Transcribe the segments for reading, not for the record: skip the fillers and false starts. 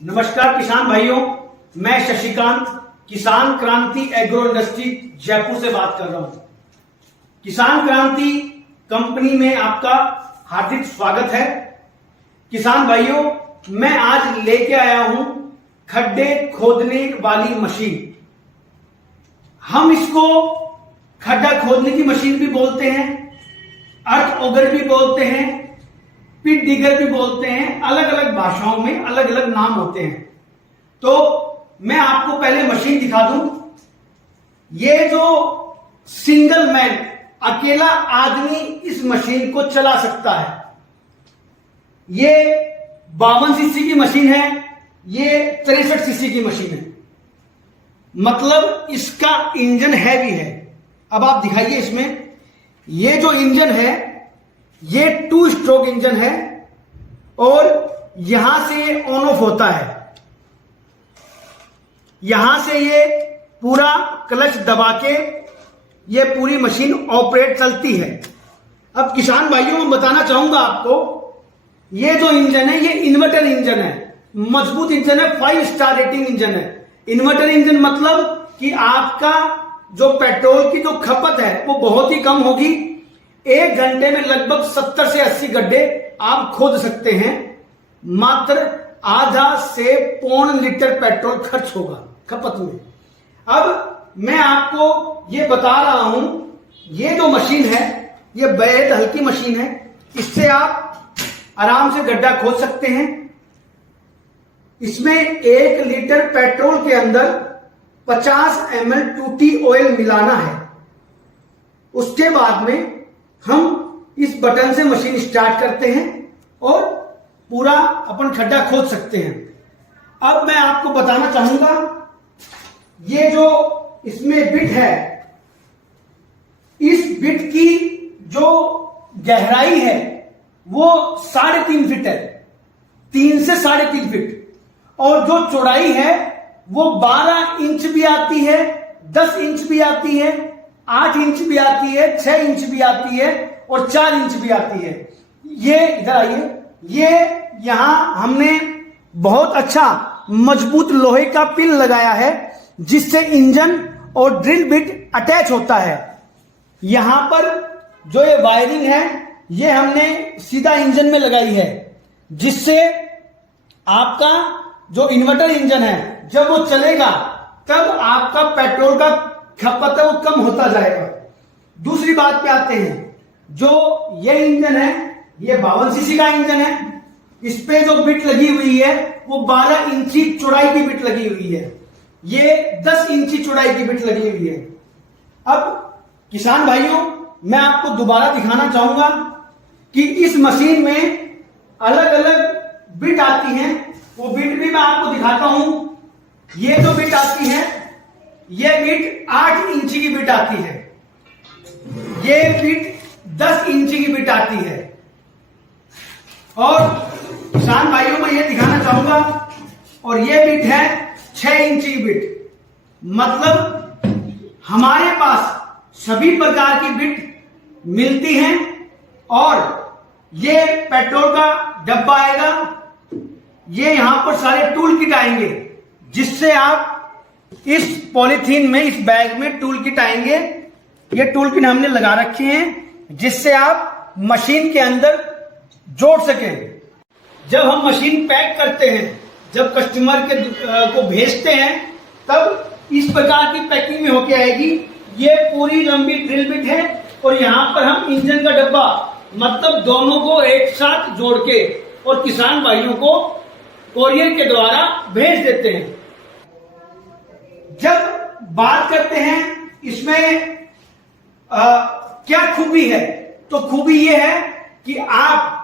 नमस्कार किसान भाइयों, मैं शशिकांत किसान क्रांति एग्रो इंडस्ट्री जयपुर से बात कर रहा हूं। किसान क्रांति कंपनी में आपका हार्दिक स्वागत है। किसान भाइयों, मैं आज लेके आया हूं खड्डे खोदने वाली मशीन। हम इसको खड्डा खोदने की मशीन भी बोलते हैं, अर्थ ऑगर भी बोलते हैं, पिट डिगर भी बोलते हैं। अलग अलग भाषाओं में अलग अलग नाम होते हैं। तो मैं आपको पहले मशीन दिखा दूं। ये जो सिंगल मैन, अकेला आदमी इस मशीन को चला सकता है। ये 52 सीसी की मशीन है, ये 63 सीसी की मशीन है। मतलब इसका इंजन हैवी है। अब आप दिखाइए इसमें, ये जो इंजन है ये 2 स्ट्रोक इंजन है और यहां से ये ऑन ऑफ होता है। यहां से ये पूरा क्लच दबा के ये पूरी मशीन ऑपरेट चलती है। अब किसान भाइयों, मैं बताना चाहूंगा आपको, ये जो इंजन है ये इन्वर्टर इंजन है, मजबूत इंजन है, 5 स्टार रेटिंग इंजन है। इन्वर्टर इंजन मतलब कि आपका जो पेट्रोल की जो खपत है वो बहुत ही कम होगी। 1 घंटे में लगभग 70 से 80 गड्ढे आप खोद सकते हैं। मात्र आधा से पौन लीटर पेट्रोल खर्च होगा खपत में। अब मैं आपको ये बता रहा हूं, ये जो मशीन है ये बेहद हल्की मशीन है। इससे आप आराम से गड्ढा खोद सकते हैं। इसमें 1 लीटर पेट्रोल के अंदर 50 ml टूटी ऑयल मिलाना है। उसके बाद में हम इस बटन से मशीन स्टार्ट करते हैं और पूरा अपन खड्डा खोद सकते हैं। अब मैं आपको बताना चाहूंगा, ये जो इसमें बिट है, इस बिट की जो गहराई है वो 3.5 फीट है, 3 से 3.5 फीट। और जो चौड़ाई है वो 12 इंच भी आती है, 10 इंच भी आती है, 8 इंच भी आती है, 6 इंच भी आती है और 4 इंच भी आती है। ये इधर आइए, ये यहां हमने बहुत अच्छा मजबूत लोहे का पिन लगाया है जिससे इंजन और ड्रिल बिट अटैच होता है। यहां पर जो ये वायरिंग है ये हमने सीधा इंजन में लगाई है, जिससे आपका जो इन्वर्टर इंजन है जब वो चलेगा तब आपका पेट्रोल का खपत है वो कम होता जाएगा। दूसरी बात पे आते हैं, जो ये इंजन है ये 52 सीसी का इंजन है। इस पे जो बिट लगी हुई है वो 12 इंची चौड़ाई की बिट लगी हुई है, ये 10 इंची चौड़ाई की बिट लगी हुई है। अब किसान भाइयों, मैं आपको दोबारा दिखाना चाहूंगा कि इस मशीन में अलग अलग बिट आती हैं। वो बिट भी मैं आपको दिखाता हूं। ये जो बिट आती है ये बिट 8 इंची की बिट आती है, ये बिट 10 इंची की बिट आती है। और किसान भाइयों, मैं ये दिखाना चाहूंगा, और ये बिट है 6 इंची की बिट। मतलब हमारे पास सभी प्रकार की बिट मिलती हैं। और ये पेट्रोल का डब्बा आएगा, ये यहां पर सारे टूल किट आएंगे, जिससे आप इस पॉलीथीन में, इस बैग में टूल किट आएंगे। ये टूल किट हमने लगा रखे हैं जिससे आप मशीन के अंदर जोड़ सकें। जब हम मशीन पैक करते हैं, जब कस्टमर को भेजते हैं, तब इस प्रकार की पैकिंग में होके आएगी। ये पूरी लंबी ड्रिल बिट है और यहां पर हम इंजन का डब्बा, मतलब दोनों को एक साथ जोड़ के और किसान भाइयों को कोरियर के द्वारा भेज देते हैं। जब बात करते हैं इसमें क्या खूबी है, तो खूबी ये है कि आप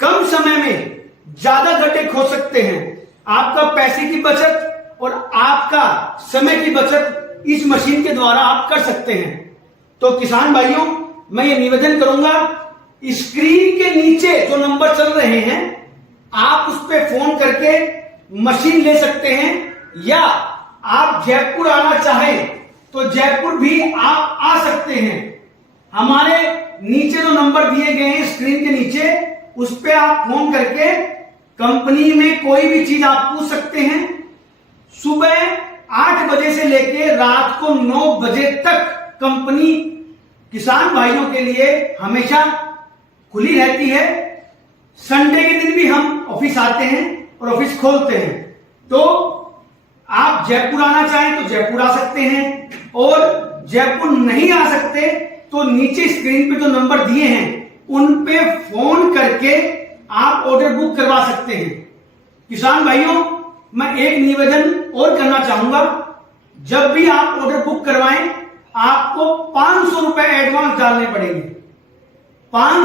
कम समय में ज्यादा गड्ढे खोद सकते हैं। आपका पैसे की बचत और आपका समय की बचत इस मशीन के द्वारा आप कर सकते हैं। तो किसान भाइयों, मैं ये निवेदन करूंगा, स्क्रीन के नीचे जो नंबर चल रहे हैं आप उस पर फोन करके मशीन ले सकते हैं, या आप जयपुर आना चाहें तो जयपुर भी आप आ सकते हैं। हमारे नीचे जो नंबर दिए गए हैं स्क्रीन के नीचे, उस पर आप फोन करके कंपनी में कोई भी चीज आप पूछ सकते हैं। सुबह 8 बजे से लेकर रात को 9 बजे तक कंपनी किसान भाइयों के लिए हमेशा खुली रहती है। संडे के दिन भी हम ऑफिस आते हैं और ऑफिस खोलते हैं। तो आप जयपुर आना चाहें तो जयपुर आ सकते हैं, और जयपुर नहीं आ सकते तो नीचे स्क्रीन पे जो नंबर दिए हैं उन पे फोन करके आप ऑर्डर बुक करवा सकते हैं। किसान भाइयों, मैं एक निवेदन और करना चाहूंगा, जब भी आप ऑर्डर बुक करवाएं आपको 500 रुपए एडवांस डालने पड़ेंगे। 500